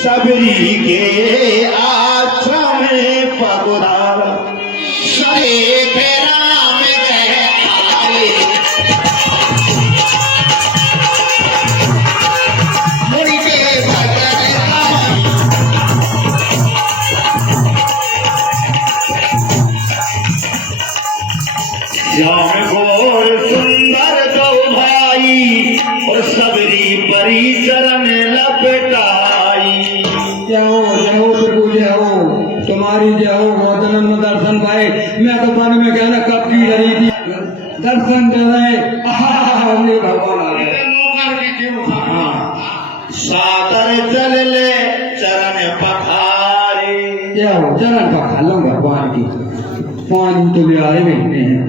सबरी के आश्रम पगुरार सरे राम गए मुड़ी के भजन श्याम गोर सुंदर दो भाई और सबरी परी चरण लपटाई। जाओ जाओ प्रभु जाओ, तुम्हारी जाओ रोदन में दर्शन पाए। मैं तो मन में कहना कब की रही थी दर्शन दे रहे हमने भगवान आ गए। सादर चल ले चरण पखारे। जाओ चरण पखा लो भगवान की, पानी तो ले आए बैठने हैं।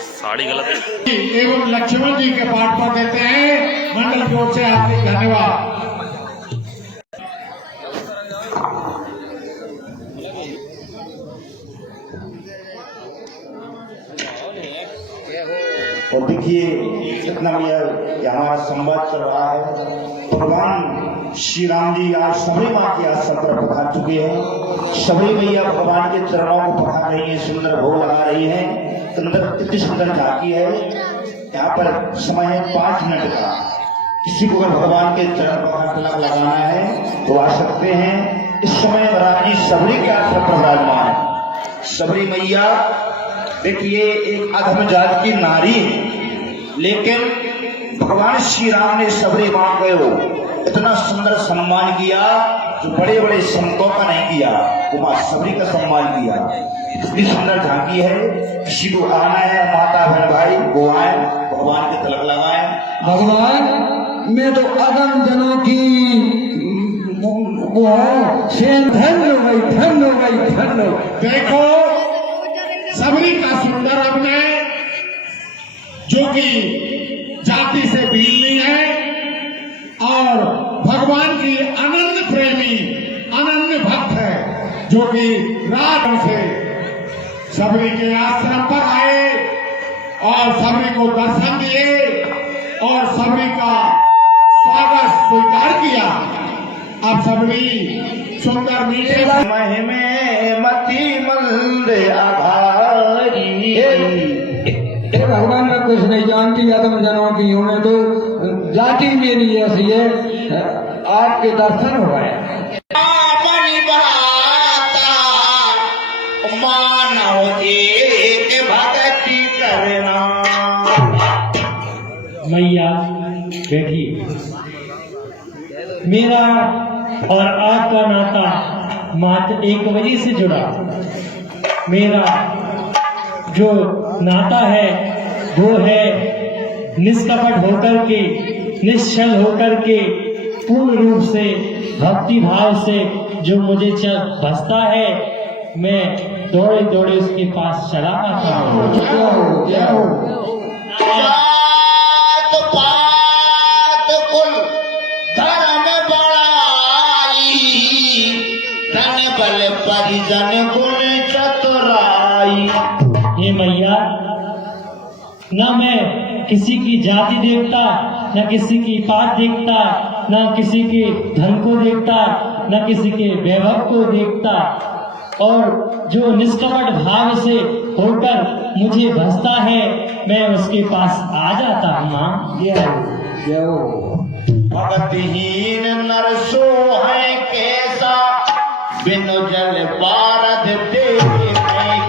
साड़ी गलत है। एवं लक्ष्मण जी के पाठ पर देते हैं। मंडल की ओर से हार्दिक धन्यवाद। और देखिए कितना ये हमारा संवाद चल रहा है। भगवान श्री राम जी आज सबरी माँ के आसन पर पधार चुके हैं। सबरी मैया भगवान के चरणों को पधार रही है, सुंदर भोग लगा रही है। सुंदर कितनी सुंदर झांकी है। यहाँ पर समय है 5 मिनट का। किसी को अगर भगवान के चरण पर तिलक लगाना है तो आ सकते हैं। इस समय राम जी सबरी के आसन पर विराजमान है। सबरी मैया देखिए एक अधम जात की नारी है, लेकिन भगवान श्री राम ने सबरी मां को इतना सुंदर सम्मान किया जो बड़े बड़े संतों का नहीं किया। वो मां सबरी का सम्मान किया। इतनी सुंदर झांकी है। किसी को आना है माता बहन भाई वो आए, भगवान के तिलक लगाए। भगवान मैं तो अगम जनों की वो धन्य हो गई, धन्य हो गई, धन्य। देखो सबरी का सुंदर अभिनय जो कि जाति से भील है और भगवान की अनन्य प्रेमी अनन्य भक्त है, जो कि रात से सबरी के आश्रम पर आए और सबरी को दर्शन दिए और सबरी का स्वागत स्वीकार किया। अब सबरी सुंदर मीठे महिमे मति मंद आधारी। भगवान मैं कुछ नहीं जानती, आत्म जनों की हूँ मैं तो जाति मेरी ऐसी है। आपके दर्शन हो गए। मानव एक भक्ति करना। मैया बैठिए। मेरा और आपका नाता मात्र एक वजह से जुड़ा। मेरा जो नाता है वो है निष्कपट होकर के, निश्चल होकर के, पूर्ण रूप से भक्ति भाव से जो मुझे बसता है, मैं दौड़े दौड़े उसके पास चला आता हूँ। परिजन गुण चतुराई। हे मैया, न मैं किसी की जाति देखता, न किसी की पात देखता, न किसी के धन को देखता, न किसी के वैभव को देखता, और जो निष्कपट भाव से होकर मुझे भसता है मैं उसके पास आ जाता हूँ। माँ भक्तिहीन नर सो है कैसा, बिनु जल पारद देखे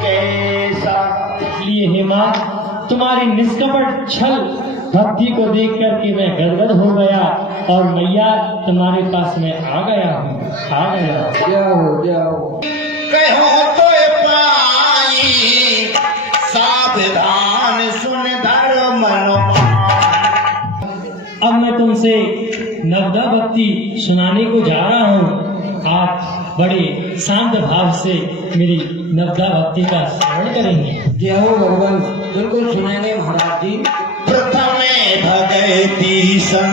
कैसा। इसलिए हे माँ, तुम्हारी निष्कपट छल भक्ति को देख करके मैं गदगद हो गया और मैया तुम्हारे पास में आ गया हूँ, आ गया। जाओ कहो तो पाई सावधान सुन धर्म से नवदा भक्ति सुनाने को जा रहा हूँ। आप बड़े शांत भाव से मेरी नवदा भक्ति का श्रवण करेंगे। जय हो भगवान, बिल्कुल सुनेंगे महाराज जी। प्रथमे भगति सन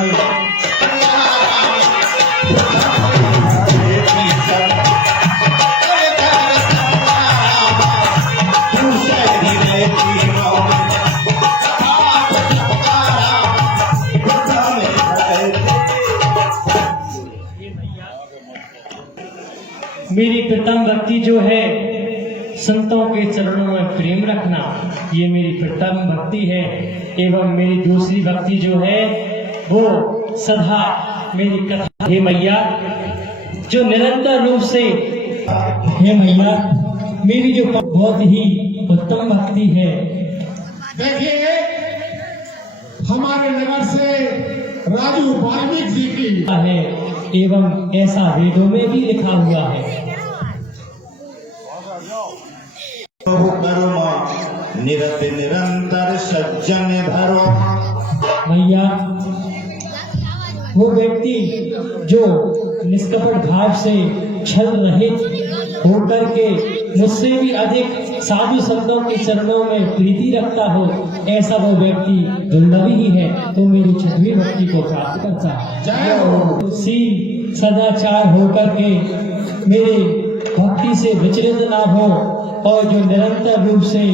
मेरी प्रथम भक्ति जो है संतों के चरणों में प्रेम रखना, ये मेरी प्रथम भक्ति है। एवं मेरी दूसरी भक्ति जो है वो सदा मेरी कथा। हे मैया, जो निरंतर रूप से, हे मैया, मेरी जो बहुत ही उत्तम भक्ति है। देखिए, हमारे नगर से राजू वाल्मीकि जी की है एवं ऐसा वेदों में भी लिखा हुआ है। करो निरत निरंतर सज्जन भरो। भैया, वो व्यक्ति जो निष्कपट भाव से छल रहित होकर के मुझसे भी अधिक साधु संतों के चरणों में प्रीति रखता हो, ऐसा वो व्यक्ति दुर्लभ ही है, तो मेरी छठवीं भक्ति को प्राप्त करता है। शील सदाचार होकर के मेरे भक्ति से विचलित ना हो और जो निरंतर रूप से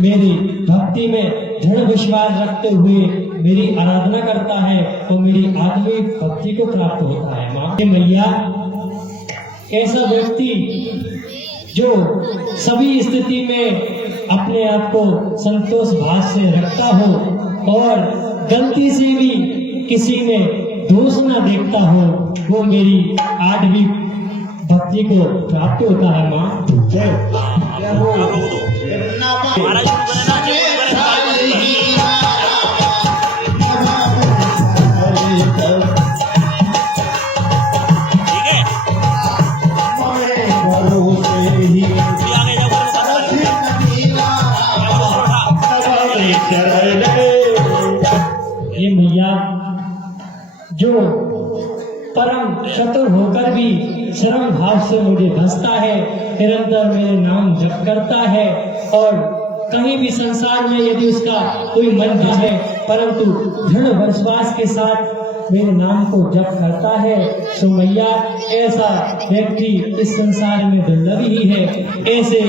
मेरी भक्ति में दृढ़ विश्वास रखते हुए मेरी आराधना करता है, तो मेरी आत्मिक भक्ति को प्राप्त होता है। माँ मैया, ऐसा व्यक्ति जो सभी स्थिति में अपने आप को संतोष भाव से रखता हो और गलती से भी किसी में दोष न देखता हो, वो मेरी आठवीं भक्ति को प्राप्त होता है। माँ ये मैया, जो परम चतुर होकर भी शरण भाव से मुझे भजता है, निरंतर मेरे नाम जप करता है और कहीं भी संसार में यदि उसका कोई मन है, परंतु दृढ़ विश्वास के साथ मेरे नाम को जप करता है, सो मैया ऐसा व्यक्ति इस संसार में दुर्लभ ही है। ऐसे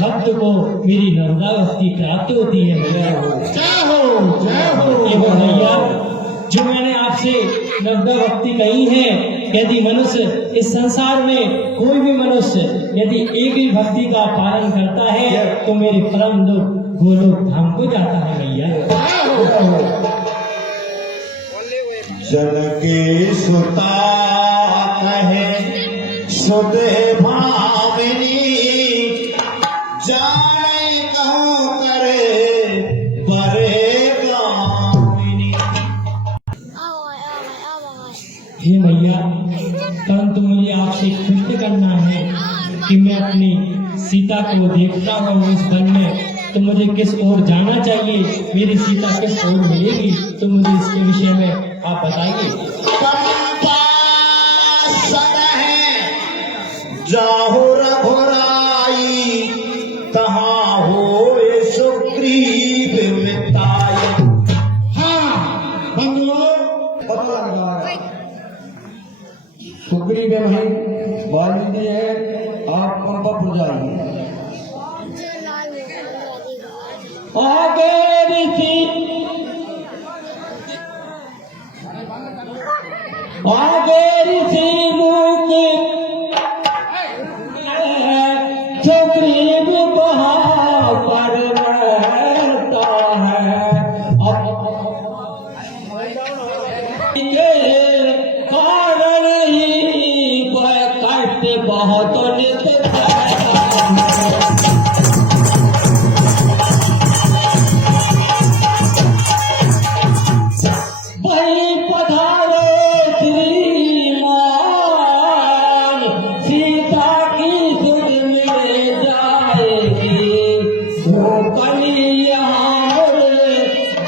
भक्त को मेरी नवदा भक्ति प्राप्त होती है। एवं मैया, जो मैंने आपसे नवदा भक्ति कही है, यदि मनुष्य इस संसार में कोई भी मनुष्य यदि एक ही भक्ति का पालन करता है, तो मेरे परम लोक गोलोक धाम को जाता है। मैया, जन के सुता कहे सुदे भामिनी, जाने कहो करे बरे गामिनी। हे मैया, परंतु मुझे आपसे कृष्ण करना है कि मैं अपनी सीता को देखता हूँ इस वन में, तो मुझे किस ओर जाना चाहिए, मेरी सीता किस ओर मिलेगी, तो मुझे इसके विषय में आप बताइए। जाहो रघुराई, तहाँ हो सुग्रीव मिताई। हाँ बंधुओं, सुग्रीव भाई वाल्मीकि है, आप पंपापुर जाइए। आगे ऋषि लोक सुग्रीव वहाँ पर रहता है, कारण ही कहते बहुत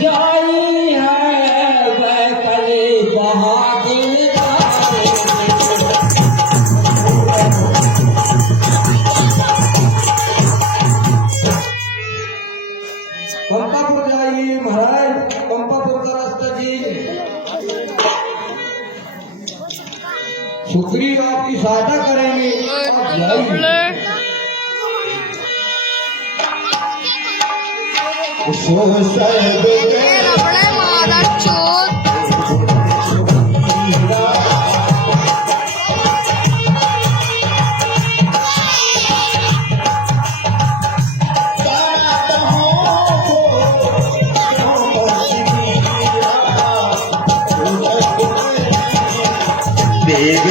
जाई है वह कली बहा पंपापुर जाइए महाराज, पंपापुर का रास्ता कीजिए। शुक्रिया, आपकी सहायता करेंगे। आप जाइए। रबड़े मादर चोत। देव